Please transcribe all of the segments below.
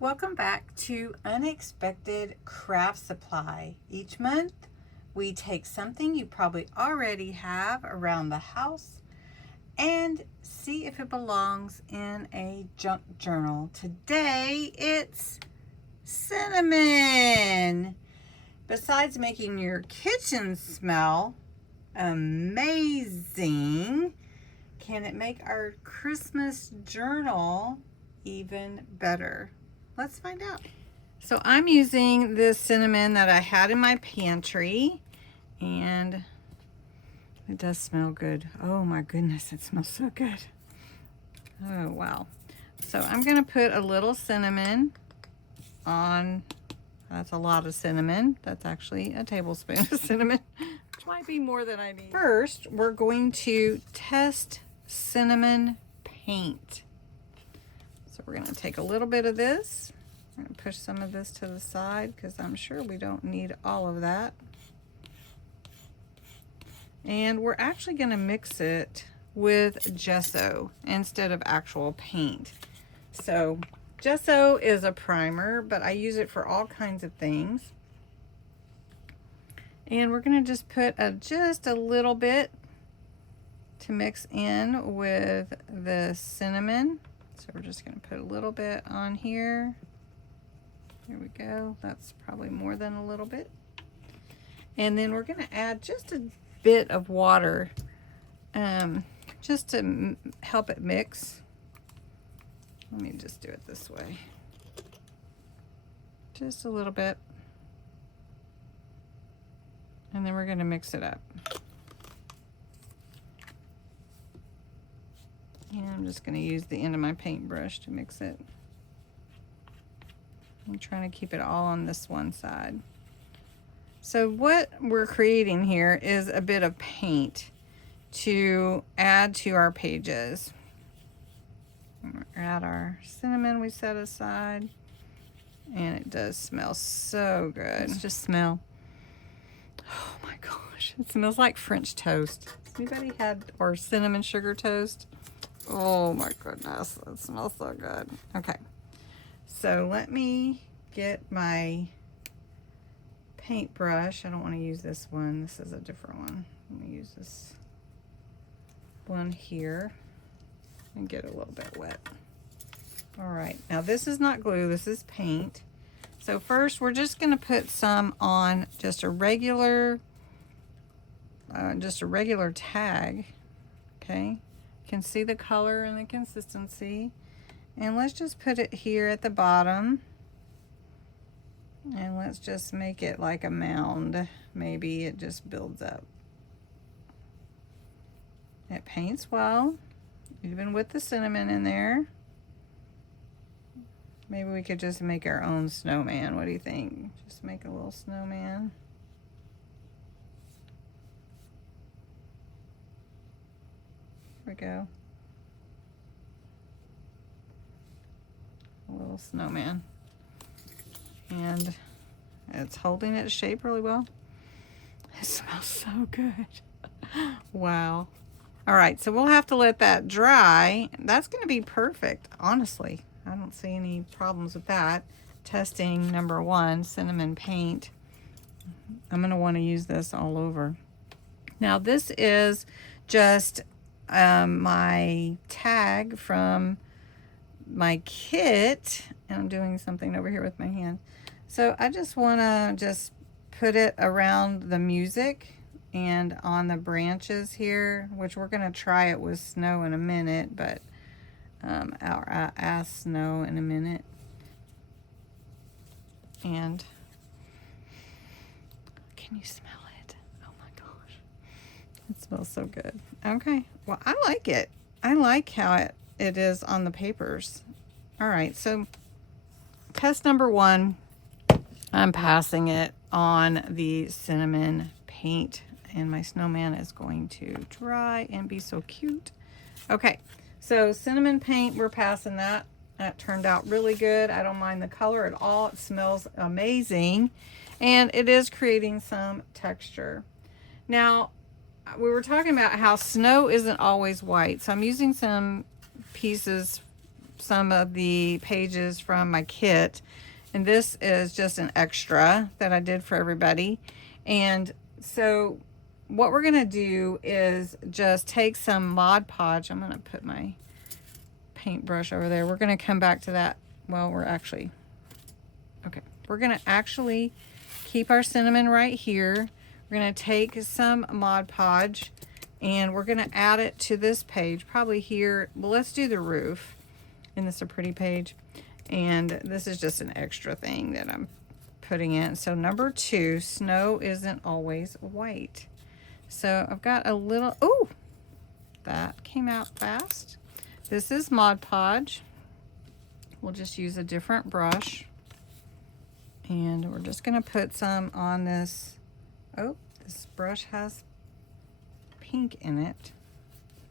Welcome back to Unexpected Craft Supply. Each month we take something you probably already have around the house and see if it belongs in a junk journal. Today it's cinnamon. Besides making your kitchen smell amazing, can it make our Christmas journal even better? Let's find out. So I'm using this cinnamon that I had in my pantry, and it does smell good. Oh my goodness, it smells so good. Oh wow. So I'm gonna put a little cinnamon on. That's a lot of cinnamon. That's actually a tablespoon of cinnamon, which might be more than I need. First, we're going to test cinnamon paint. So we're going to take a little bit of this. I'm going to push some of this to the side because I'm sure we don't need all of that. And we're actually going to mix it with gesso instead of actual paint. So gesso is a primer, but I use it for all kinds of things. And we're going to just put just a little bit to mix in with the cinnamon. So we're just going to put a little bit on here. There we go. That's probably more than a little bit. And then we're going to add just a bit of water just to help it mix. Let me just do it this way. Just a little bit. And then we're going to mix it up. And I'm just going to use the end of my paintbrush to mix it. I'm trying to keep it all on this one side. So what we're creating here is a bit of paint to add to our pages. Add our cinnamon we set aside. And it does smell so good. Let's just smell. Oh my gosh, it smells like French toast. Anybody had or cinnamon sugar toast? Oh my goodness, it smells so good. Okay, so let me get my paintbrush. I don't want to use this one. This is a different one. Let me use this one here and get a little bit wet. All right, now this is not glue, this is paint. So first we're just going to put some on just a regular tag. Okay, you can see the color and the consistency. And let's just put it here at the bottom. And let's just make it like a mound. Maybe it just builds up. It paints well, even with the cinnamon in there. Maybe we could just make our own snowman. What do you think? Just make a little snowman. There we go. A little snowman. And it's holding its shape really well. It smells so good. Wow. All right, so we'll have to let that dry. That's going to be perfect, honestly. I don't see any problems with that. Testing number 1, cinnamon paint. I'm going to want to use this all over. Now this is just my tag from my kit. And I'm doing something over here with my hand. So I just want to just put it around the music and on the branches here, which we're going to try it with snow in a minute, but I'll ask snow in a minute. And can you smell it? Oh my gosh, it smells so good. Okay, well, I like it. I like how it is on the papers. All right, so test number 1, I'm passing it on the cinnamon paint, and my snowman is going to dry and be so cute. Okay, so cinnamon paint, we're passing that. That turned out really good. I don't mind the color at all. It smells amazing, and it is creating some texture. Now, we were talking about how snow isn't always white, so I'm using some pieces some of the pages from my kit, and this is just an extra that I did for everybody. And so what we're gonna do is just take some Mod Podge. I'm gonna put my paintbrush over there. We're gonna come back to that. Well, we're gonna actually keep our cinnamon right here. We're gonna take some Mod Podge and we're gonna add it to this page, probably here. Well, let's do the roof. And this is a pretty page. And this is just an extra thing that I'm putting in. So number 2, snow isn't always white. So I've got a little, oh, that came out fast. This is Mod Podge. We'll just use a different brush. And we're just gonna put some on this. Oh, this brush has pink in it.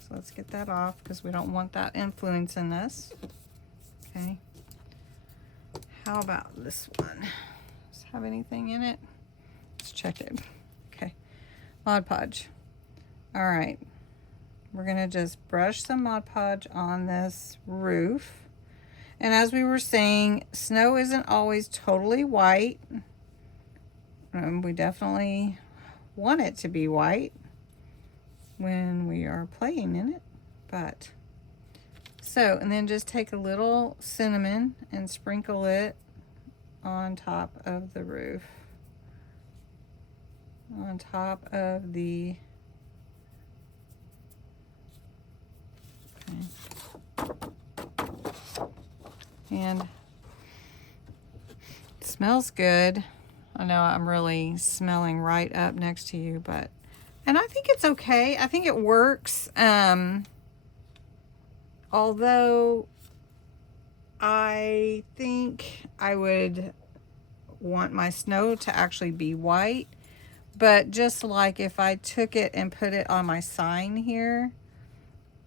So let's get that off because we don't want that influencing this. Okay. How about this one? Does it have anything in it? Let's check it. Okay. Mod Podge. All right. We're gonna just brush some Mod Podge on this roof. And as we were saying, snow isn't always totally white. We definitely want it to be white when we are playing in it. But so, and then just take a little cinnamon and sprinkle it on top of the roof, on top of the, okay. And it smells good. I know I'm really smelling right up next to you, but, and I think it's okay. I think it works. Although I think I would want my snow to actually be white, but just like if I took it and put it on my sign here,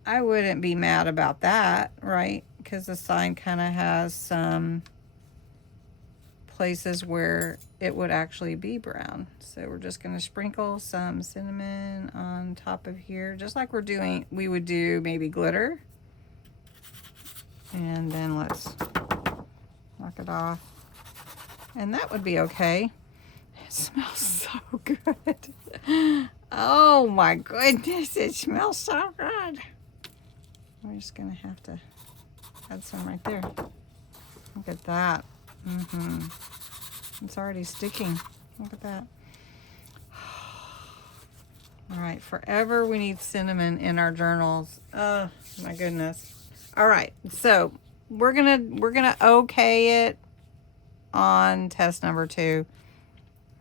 I wouldn't be mad about that, right? Because the sign kind of has some places where it would actually be brown. So we're just going to sprinkle some cinnamon on top of here, just like we would do maybe glitter. And then let's knock it off. And that would be okay. It smells so good. Oh my goodness, it smells so good. We're just gonna have to add some right there. Look at that. It's already sticking. Look at that. All right, forever we need cinnamon in our journals. Oh my goodness. All right, so we're gonna okay it on test number 2.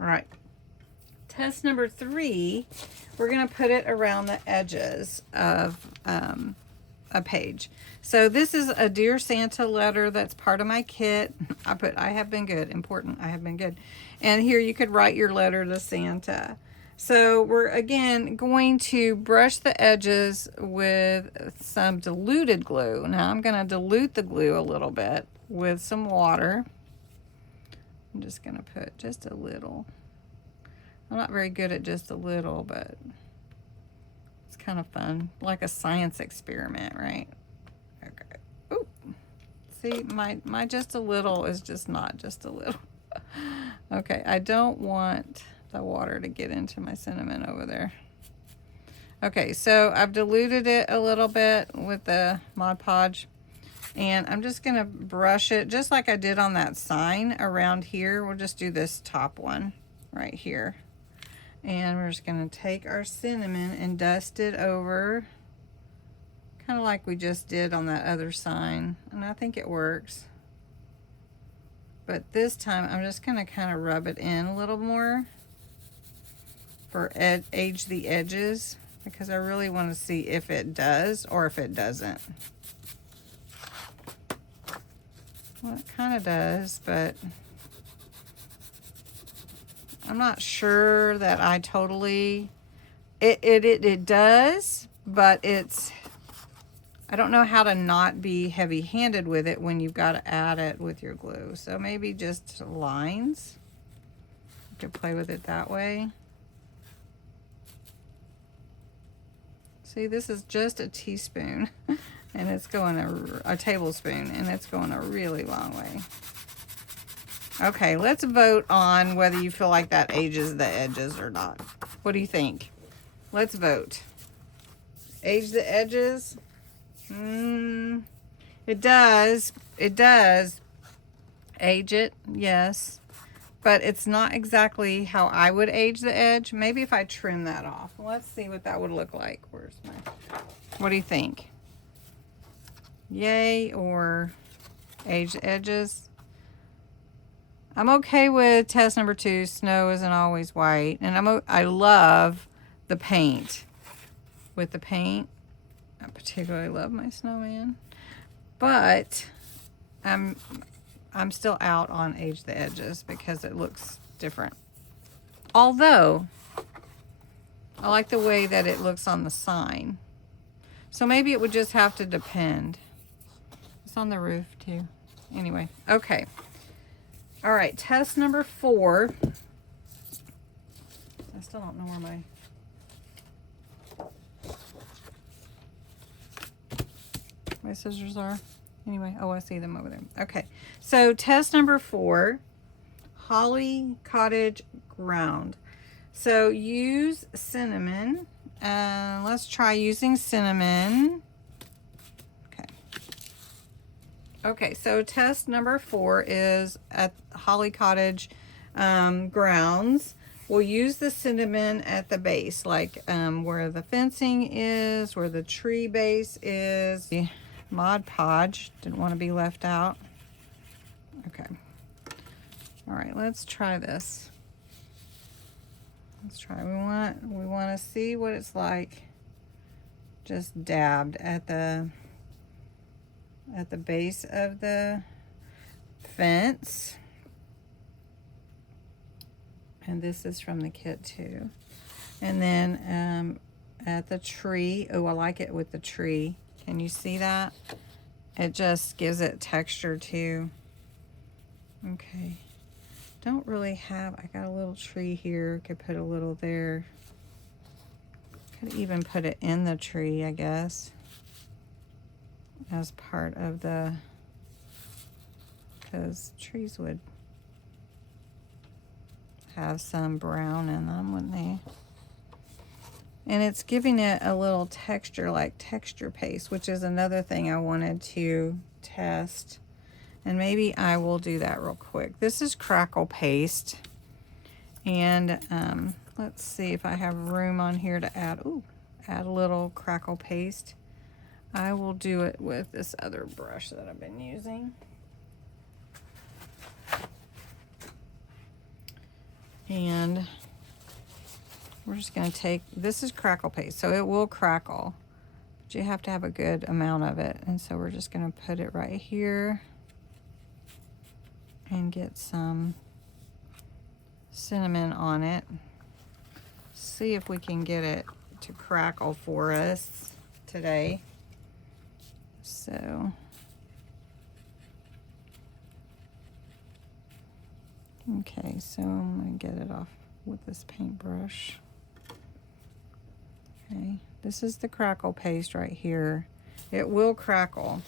All right, test number 3, we're gonna put it around the edges of a page. So this is a Dear Santa letter that's part of my kit. I have been good, important, I have been good. And here you could write your letter to Santa. So we're again going to brush the edges with some diluted glue. Now I'm going to dilute the glue a little bit with some water. I'm just going to put just a little. I'm not very good at just a little, but it's kind of fun, like a science experiment, right? Okay. Ooh. See, my just a little is just not just a little. Okay, I don't want the water to get into my cinnamon over there. Okay, so I've diluted it a little bit with the Mod Podge, and I'm just gonna brush it just like I did on that sign around here. We'll just do this top one right here, and we're just gonna take our cinnamon and dust it over, kind of like we just did on that other sign, and I think it works. But this time I'm just gonna kind of rub it in a little more for age the edges, because I really want to see if it does or if it doesn't. Well, it kind of does, but I'm not sure that I totally, it does, but I don't know how to not be heavy-handed with it when you've got to add it with your glue. So maybe just lines. You could play with it that way. See, this is just a teaspoon And it's going a tablespoon, and it's going a really long way. Okay, let's vote on whether you feel like that ages the edges or not. What do you think? Let's vote. Age the edges? It does. It does age it, yes. But it's not exactly how I would age the edge. Maybe if I trim that off. Let's see what that would look like. Where's my... What do you think? Yay or age the edges? I'm okay with test number 2. Snow isn't always white. And I love the paint. With the paint, I particularly love my snowman. But I'm still out on age the edges because it looks different. Although, I like the way that it looks on the sign. So maybe it would just have to depend. It's on the roof too. Anyway, okay. All right, test number 4. I still don't know where my scissors are. Anyway, oh, I see them over there. Okay, so test number 4, Holly Cottage Ground. So use cinnamon. Let's try using cinnamon. Okay, so test number 4 is at Holly Cottage grounds. We'll use the cinnamon at the base, like where the fencing is, where the tree base is. The Mod Podge, didn't want to be left out. Okay. All right, let's try this. Let's try. We want to see what it's like just dabbed at the base of the fence. And this is from the kit too. And then at the tree. Oh, I like it with the tree. Can you see that? It just gives it texture too. Okay. Don't really have, I got a little tree here. Could put a little there. Could even put it in the tree, I guess, as part of the, because trees would have some brown in them, wouldn't they? And it's giving it a little texture, like texture paste, which is another thing I wanted to test. And maybe I will do that real quick. This is crackle paste. And let's see if I have room on here to add, add a little crackle paste. I will do it with this other brush that I've been using. And we're just going to take, this is crackle paste, so it will crackle, but you have to have a good amount of it. And so we're just going to put it right here and get some cinnamon on it. See if we can get it to crackle for us today. So, okay, so I'm going to get it off with this paintbrush. Okay, this is the crackle paste right here. It will crackle.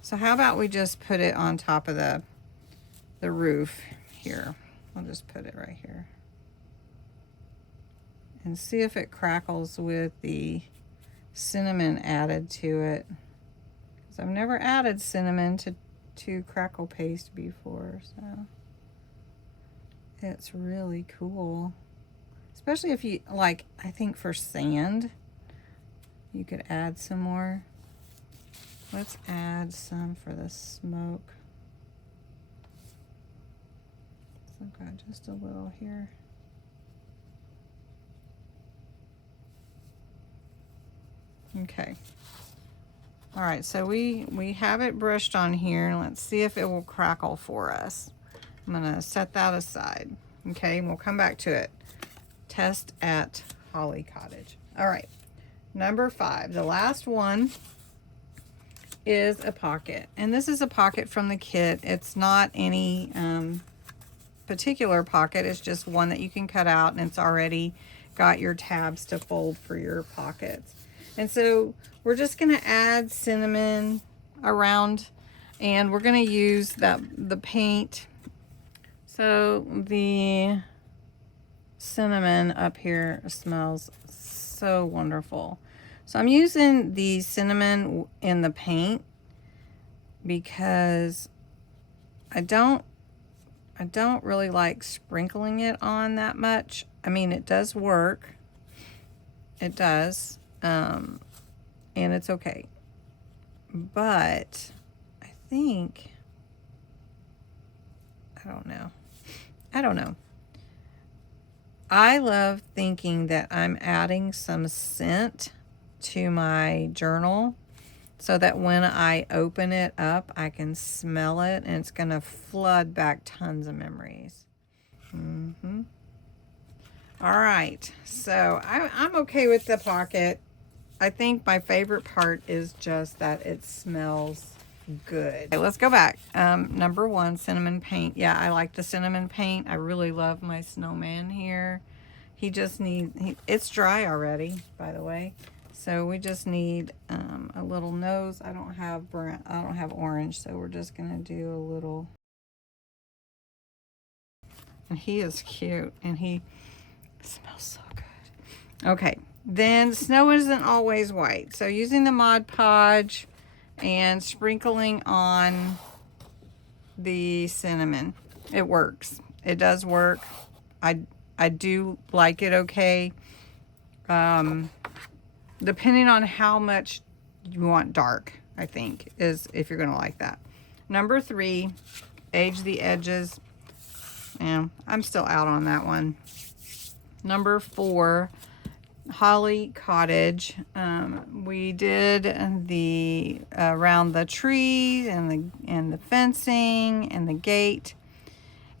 So how about we just put it on top of the roof here. I'll just put it right here. And see if it crackles with the cinnamon added to it. Because I've never added cinnamon to crackle paste before, so it's really cool. Especially if you, like, I think for sand, you could add some more. Let's add some for the smoke. So I've got just a little here. Okay. All right, so we have it brushed on here. Let's see if it will crackle for us. I'm gonna set that aside. Okay, and we'll come back to it. Test at Holly Cottage. All right, number 5, the last one is a pocket. And this is a pocket from the kit. It's not any particular pocket. It's just one that you can cut out, and it's already got your tabs to fold for your pockets. And so we're just gonna add cinnamon around, and we're gonna use the paint. So the cinnamon up here smells so wonderful. So I'm using the cinnamon in the paint because I don't really like sprinkling it on that much. I mean, it does work. It does. And it's okay. But I think, I don't know. I love thinking that I'm adding some scent to my journal so that when I open it up, I can smell it, and it's gonna flood back tons of memories. All right, so I'm okay with the pocket. I think my favorite part is just that it smells good. Okay, let's go back. Number 1, cinnamon paint. Yeah, I like the cinnamon paint. I really love my snowman here. He just needs, it's dry already, by the way. So we just need a little nose. I don't have orange, so we're just gonna do a little. And he is cute, and he smells so good. Okay, then snow isn't always white. So using the Mod Podge and sprinkling on the cinnamon, it works. It does work. I do like it okay. Depending on how much you want dark, I think, is if you're gonna like that. Number 3, age the edges. And I'm still out on that one. Number 4, Holly Cottage. We did the around the tree and the fencing and the gate,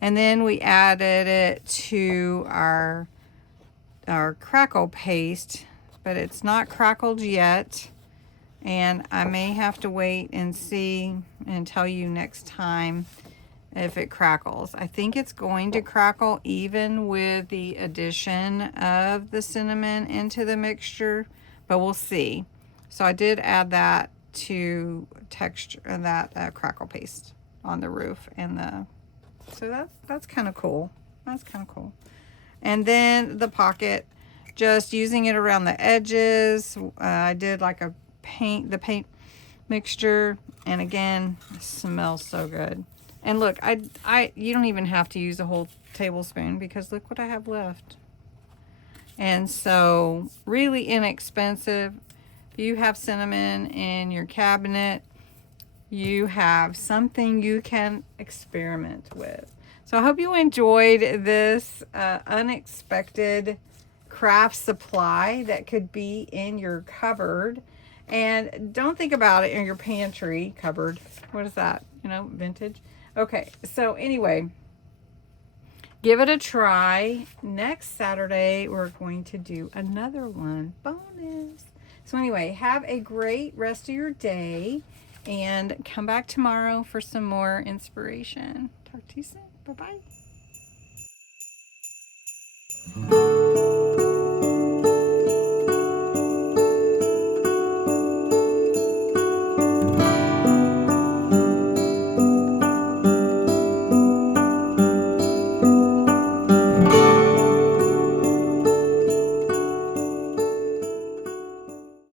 and then we added it to our crackle paste, but it's not crackled yet, and I may have to wait and see and tell you next time if it crackles. I think it's going to crackle even with the addition of the cinnamon into the mixture, but we'll see. So I did add that to texture, that crackle paste on the roof and so that's kind of cool. That's kind of cool. And then the pocket, just using it around the edges. I did like the paint mixture, and again, it smells so good. And look, you don't even have to use a whole tablespoon because look what I have left. And so really inexpensive. If you have cinnamon in your cabinet, you have something you can experiment with. So I hope you enjoyed this unexpected craft supply that could be in your cupboard. And don't think about it in your pantry cupboard. What is that? You know, vintage. Okay, so anyway, give it a try. Next Saturday, we're going to do another one. Bonus. So anyway, have a great rest of your day, and come back tomorrow for some more inspiration. Talk to you soon. Bye-bye.